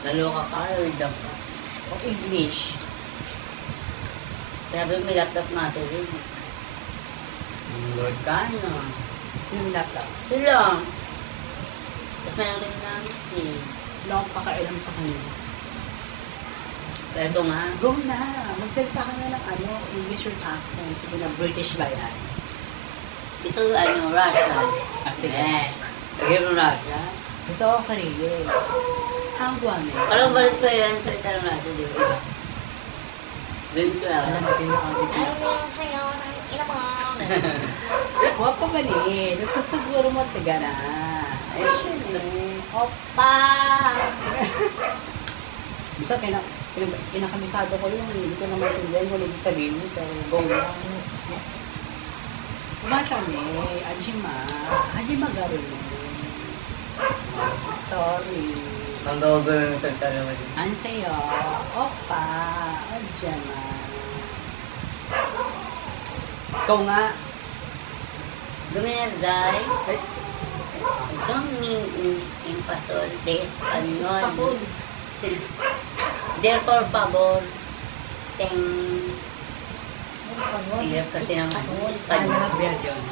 Naloka ka, wisdom ka. O English. Sabi may laptop natin rin. Lord ka, no? Sino laptop? Sila. Tapos meron rin namin eh. Wala akong pakailam sa kanila. Pero nga. Go na! Magsalita ka na ng English with accent. Sige na, British ba yan? Gusto Russia. Ah, sige. Lagyan mo Russia. Gusto ko Korean. Hangguan eh. Parang balik ko yan salita ng Russia, di ba? Iba. Venezuela. Alam mo, pinaka-audit na. sa'yo ng ina mo. Huwag pa ba ni? Gusto siguro mo taga na. Ay, syempre. Opa! Bisa, kinakamisado ko yung hindi ko na maintindihan kung ibig sabihin mo. Pero go lang. Kumata ni, Hajima garo yun. Sorry. Ang gawagawin ng salita naman yun. Ano sa'yo? Opa! Hajima. Ikaw nga. Guminazay. Ay, Domin impasol de español. Pasul. Therefore, favor, teng... Hirap kasi ng Pasul. Espanyol. Alabia dyan.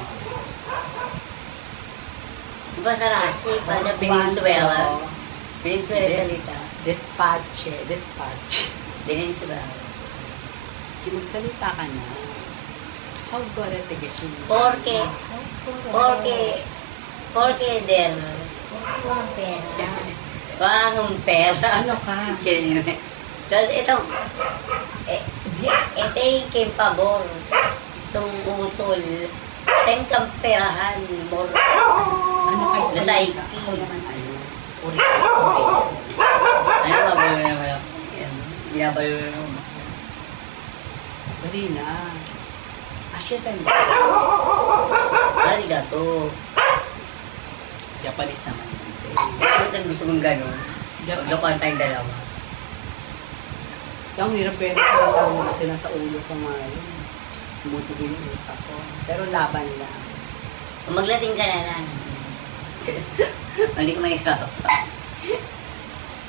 Diba sa Rashi, para sa Venezuela? Venezuela salita. Dispatch. Venezuela. Magsalita ka na. How good at the gashin? Porque del... Walang pera. Walang pera. Ano ka? Tapos itong... Ito yung kay pabor. Itong utol. Teng kamperahan. More. Ano kayo sa Lalay. Ako naman Uri. Ay, mabalo naman ako. Yan. Binabalo naman ako. Dali na. Asya tayo. Arigato. Japanese naman. Ito yung gusto mong gano'n. Paglokohan tayong dalawa. Ang hirap pero sa tao na sila sa ulo ko nga yun. Tumutuloy yung utak ko. Pero laban lang. Kung maglating ka na lang. Hindi ka mahirap.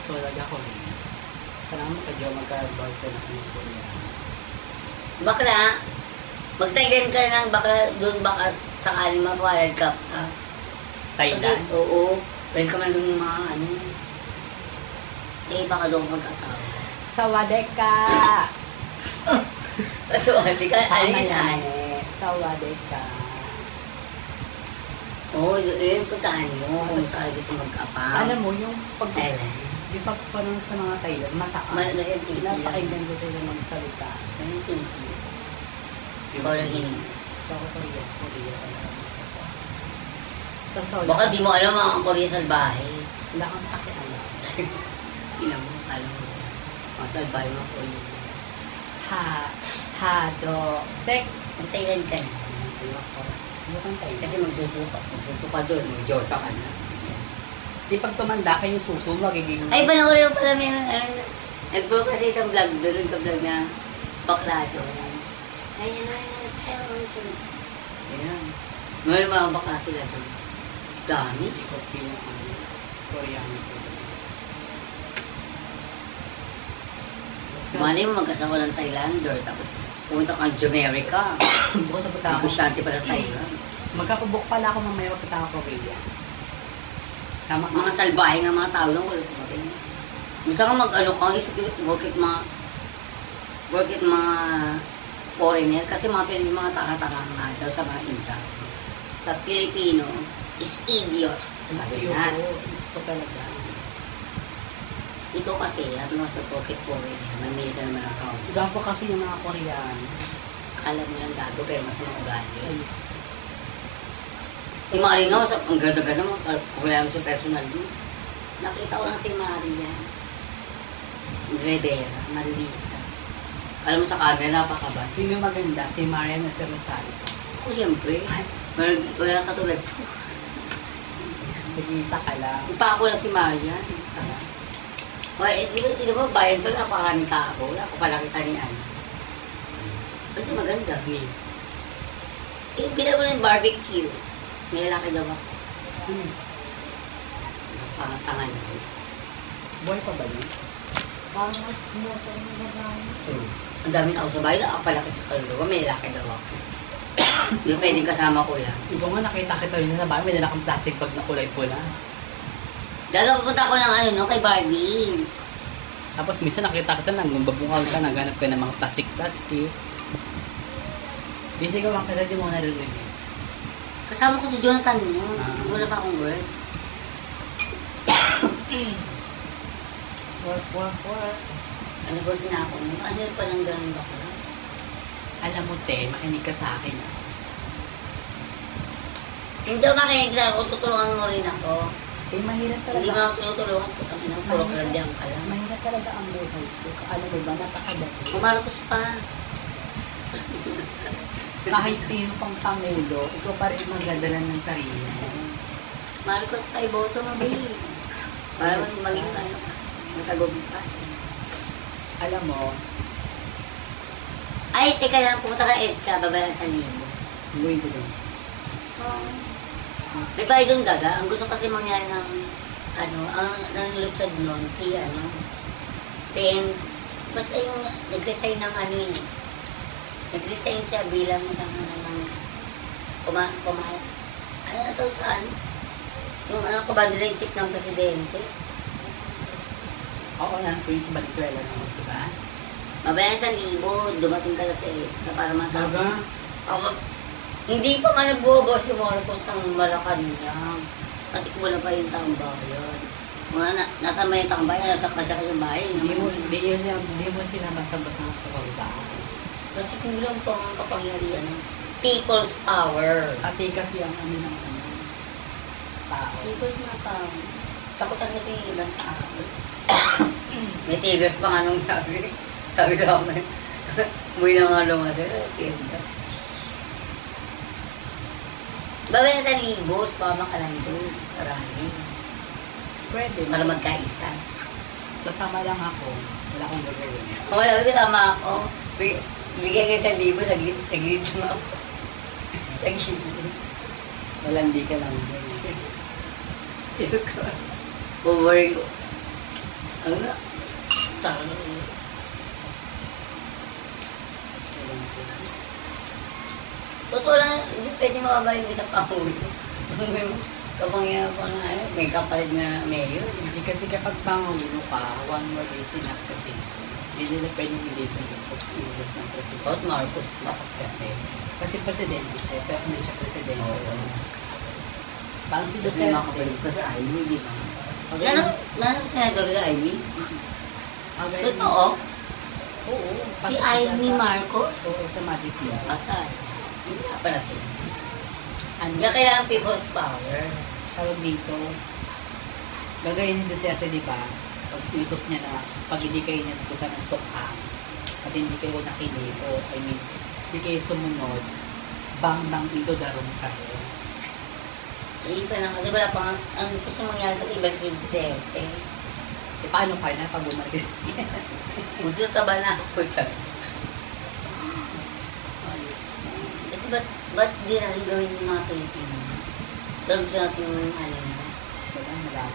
So, talaga ko rin. Parang magka-jowa magka-about ko na kung ko niya. Bakla, magtaigan ka lang bakla doon baka sakaling mapawalad ka pa. Kasi, Thailand? oo. Welcome na doon mga ano. Eh, baka doon mag-asawa. Sawadeka! So, hindi ka, ano yun ay? Sawadeka. Oo, yun, puntahan mo kung saan gusto mag-apa. Alam mo, yung pag... Thailand. Yung pagpanong sa mga Thailand, mataas. Titi lang. Napakinggan ko sila magsalita. Anong titi? Ikaw lang hininga. Gusto ko Korea. Korea talaga gusto ko. Sa Seoul. Baka di mo alam ang Korea salbahe. Wala kang pakialam. Ina mo, alam mo. Mga salbahe mga Korea. Hado. Sek. Mag-Thailand ka na. Bukang Thailand. Kasi magsusuka doon, mag-Diyosa ka na. Di pag tumanda kayo yung suso, magiging... Ay, panoorin mo pala meron, nag-vlog kasi isang vlog doon, nag-vlog na bakla doon. Ayun na, Ayan. Mga bakla sila doon. Dami. Copy ng Korean. Malay mo mag-asawa ng Thailander, tapos pumunta kang Jamaica. Bukod sa punta ako. Negosyante pala sa Thailand. Magkapabok pala ako mamaya punta ako Korea. Tama ka. Mga salbahe nga mga tao lang, wala ko rin. Gusto ka mag-ano ka, work it mga foreigner, kasi mga taka-taka nga daw sa mga India. Sa Pilipino, is idiot. Sabi nga. Gusto ko talaga. Ikaw kasi, sabi mo sa work it foreigner, mamili ka naman ng account. Gapo kasi yung mga Korean. Kala mo lang gago, pero mas mga ugali. Ay, Si Mari nga, ang ganda-ganda mo, kung wala mo sa personal mo. Nakita ko lang si Maria. Rivera, Marilita. Alam mo sa camera, napakaba. sino maganda? Si Marian o si Rosario? Ako siyempre, wala nang katulad ko. Nag-iisa ka lang. Pa ako lang si Maria. Di ba bayan pala, napakarami tao. Ako pala kita ni Anne. Kasi maganda. Eh, bilang mo ng barbecue. May lalaki daw ako. Pangatangan yun. Buhay pa ba yun? Parang nag-smosa yung babae. Oo. Ang daming tao sa bahay, nakapalaki sa kaluluwa, may laki daw ako. Hindi pwedeng kasama ko lang. Ikaw nga nakita kita rin sa bahay, may dala kang plastic bag na kulay pula. Dalawa pupunta ko ng ano, no, kay Barbie. Tapos minsan nakita kita nang babungal ka, naghanap ka ng mga plastic-plastic. Busy ka lang kita, di mo naririnig. Kasama ko si Jonathan yun. Ah. Wala pa akong work. Work. Ano ba din ako? Ano pa lang ganun ba ko lang? Alam mo, te, makinig ka sa akin. Hindi ako makinig sa ako, tutulungan mo rin ako. Eh, mahirap Hindi mo talaga. ako tinutulungan, putang ina, puro kalandiang ka lang. Mahirap talaga ang buhay ko. Alam mo ba, napakadali. Kumarapos pa. Kahit sino pang pangulo, ikaw pa rin magdadala ng sarili mo. Marcos pa iboto mo, babe. Para maging ano ka, matagumpay. Alam mo, Ay, teka lang, pumunta ka EDSA, babayaran sa libo. buhay ko doon. Oh. May pa doon gaga. Ang gusto kasi mangyari ng, ano, ang nanlutad nun, si ano, basta yung nag-resign ng ano eh. Nag-resign siya bilang isang ano ng, ano na to saan? Yung ano, kabandila yung chief ng presidente. Oo, na, ko yung sa Valenzuela naman, diba? Babayaran sa libo, dumating ka na sa EDSA para matapos. Baga, Ako, hindi pa nga nagbubuhos yung Marcos ng Malacanang. Kasi wala pa yung taong bayan. Nasa may taong bayan, nasa kanya yung bayan. hindi mo sila basta-basta kapagbahay. Kasi kulang pa ang kapangyarihan ng people's power. Pati kasi ang ano ng ano, tao. People's na pa. Takutan kasi yung ibang tao. May tigres pa nga nung sabi. Sabi sa akin, umuwi na nga lumang sila. Tigres. Babayaran sa libos, pama ka lang doon. Karami. Pwede. Para magkaisa. Kasama lang ako. Wala akong gagawin. Kung wala ko tama ako, bigyan kayo sa libo, sa gilid mo ako. Sa gilid. Wala, hindi ka lang dyan. Yun ko. Over ko. Ano? Talo. Totoo lang, hindi pwede makabay yung isang pangulo. Kung may kapangyarihan pa nga, may kapalit na mayor. Hindi kasi kapag pangulo ka, one word is enough kasi. Hindi nila pwedeng hindi sunod pag sinubos ng presidente. Kot Marcos. Bakas kasi. Kasi presidente siya, pero hindi siya presidente. Oo. Parang si Kasi may Duterte. makapalit pa sa Ivy, di ba? Okay. Nanong senador ka, Ivy? Okay. Totoo? Oo. Si Pasok siya Ivy sa- Marcos? Oo, sa Magic Year. Patay. Hindi nga pala sila. Ano? Kaya kailangan people's power. Tawag dito, gagawin ni Duterte, di ba? Pag utos niya na pag hindi kayo nagpunta ng tukha, at hindi kayo nakinig, o I mean, hindi kayo sumunod, bang ito darong kayo. Eh, iba lang kasi wala pang, ang gusto mangyari kasi iba si Duterte. E paano kayo na pag bumalik? Kung taba na ako dyan. Kasi ba't di natin gawin yung mga Pilipino? Pero gusto natin yung alin mo. Wala.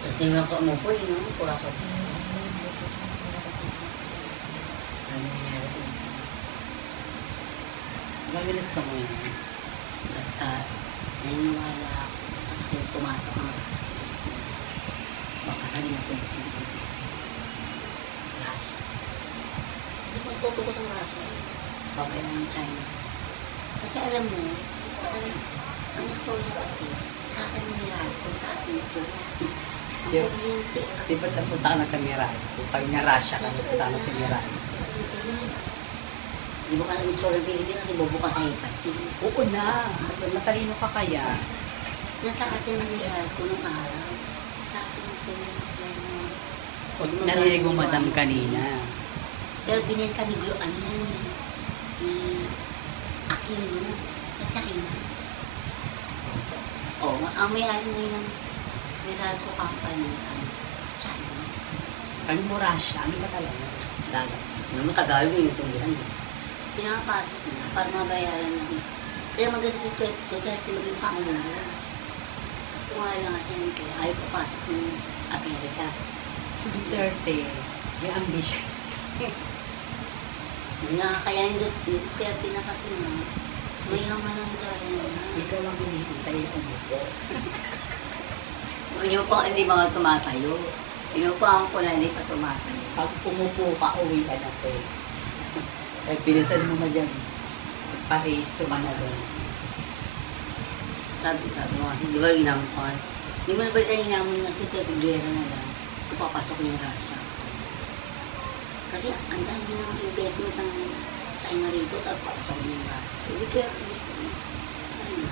Kasi naman ko umupoy, no? Pura ko. Ano nangyari? Gagilista mo yun. Basta, naniniwala ako sa kakit pumasok ang Russia. Baka sabi na kung gusto nila. Russia. Kasi kung tutubos ang Russia, babaya ng China. Kasi alam mo, kasi ang istorya kasi, sa atin miral kung sa atin ito. Ang Yeah. kuryente. Di ba napunta ka na sa Mirai? Kung kayo na Russia ka, napunta ka na sa Mirai. Di ba kasi ang istorya ng Pilipinas kasi bobo ka sa kasi. Oo na. Matalino ka kaya. Nasa atin ang miral ko nung araw. Sa atin ito yan. Pag narinig mo madam kanina. Pero binenta ni Glo, ano yan eh, ni Aquino sa China. Oo, ang may-ari ngayon ng Meralco Company, ano, China. Kami mo Russia, ano ba talaga? Gaga. Ano mo Tagalog yung intindihan, di ba? Pinapasok na para mabayaran na rin. Kaya maganda si Duterte maging pangulo. Kasi nga lang siyempre, ayaw papasok ng Amerika. Si Duterte, may ambition. Hindi nakakayanin Duterte na kasi na. Mayaman ang China na. Ikaw lang hinihintay na umupo. Inupo, hindi mga tumatayo. Inupo ko na hindi pa tumatayo. Pag umupo ka, uwi ka na po. Ay, bilisan mo na dyan. Parehisto ka na doon. Sabi mo, hindi ba ginampan? Hindi mo na ba tayo ginampan na si Gera na lang. Ito papasok niya yung Russia. Kasi ang dami ng investment ng China rito, tapos papasok niya yung Russia. Hindi kaya gusto niya. China.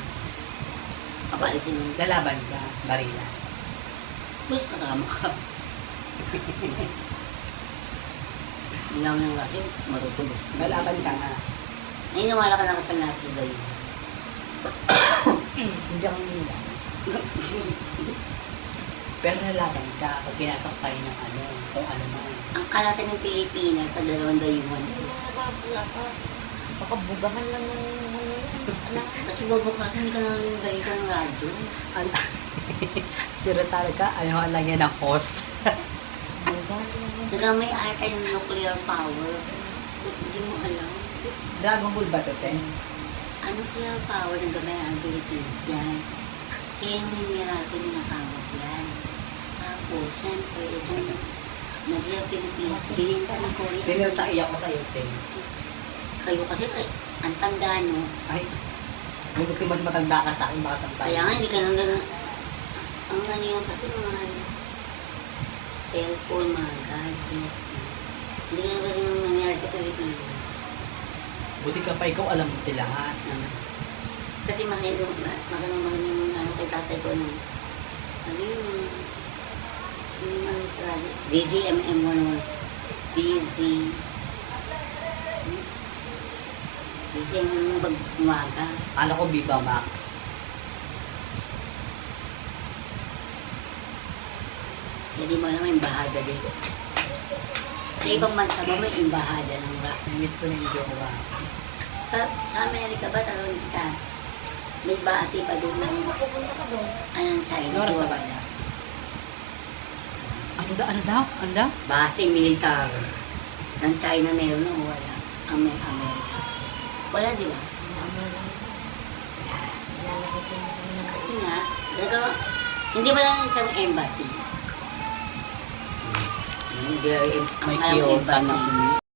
Papalisin yung Lalaban ka, barila. bus kasama ka. Ilaw ng Russia, matutubos. Lalaban ka nga. Naniniwala ka na kasal natin sa gayon. Hindi ako nila. Pero nalaban ka pag pinasok tayo ng ano, kung ano man. Ang kalate ng Pilipinas sa 2 dayuhan. Nababula pa. Baka bugahan lang ng ano yan. Anak. Kasi babukasan hindi ka naman yung balita ng radyo. Si Rosario ka, ano lang yan ang host. Bugahan lang yan. Nagamay ata yung nuclear power. Hindi mo alam. Dragon Ball ba ito, te? Ang nuclear power ng gamay ang Pilipinas yan. Kaya may miracle na tawag yan. Tapos, siyempre, itong nag-iar Pilipinas, bilhin ka ng Korea. Tinataiyak ko sa'yo, te. Kayo kasi, ang tanda nyo, Ay, buti mas matanda ka sa akin, baka sampay. kaya nga hindi ka nang ang ano yun kasi mga cellphone, mga gadgets. Hindi ka na yung nangyari sa Pilipinas. Buti ka pa, ikaw alam mo lahat. Naman. Kasi makinig yung ano kay tatay ko nung ano yung ano sa radyo. DZMM 101. DZMM yung pag umaga. Kala ko Viva Max. Kaya di mo alam may embahada dito. Sa ibang bansa ba may embahada ng rock? Miss ko na yung jowa. Sa Amerika ba talon kita? May base pa doon ng Pupunta ka doon. anong China? Ano oras Di na ba ba? wala? Ano daw? Ano daw? Base militar ng China meron o wala? Amerika. Wala, di ba? Ano lang. Wala. Lalagay siya sa mga. Kasi nga, hindi ba lang isang embassy? Ang May alam Kyoto embassy. na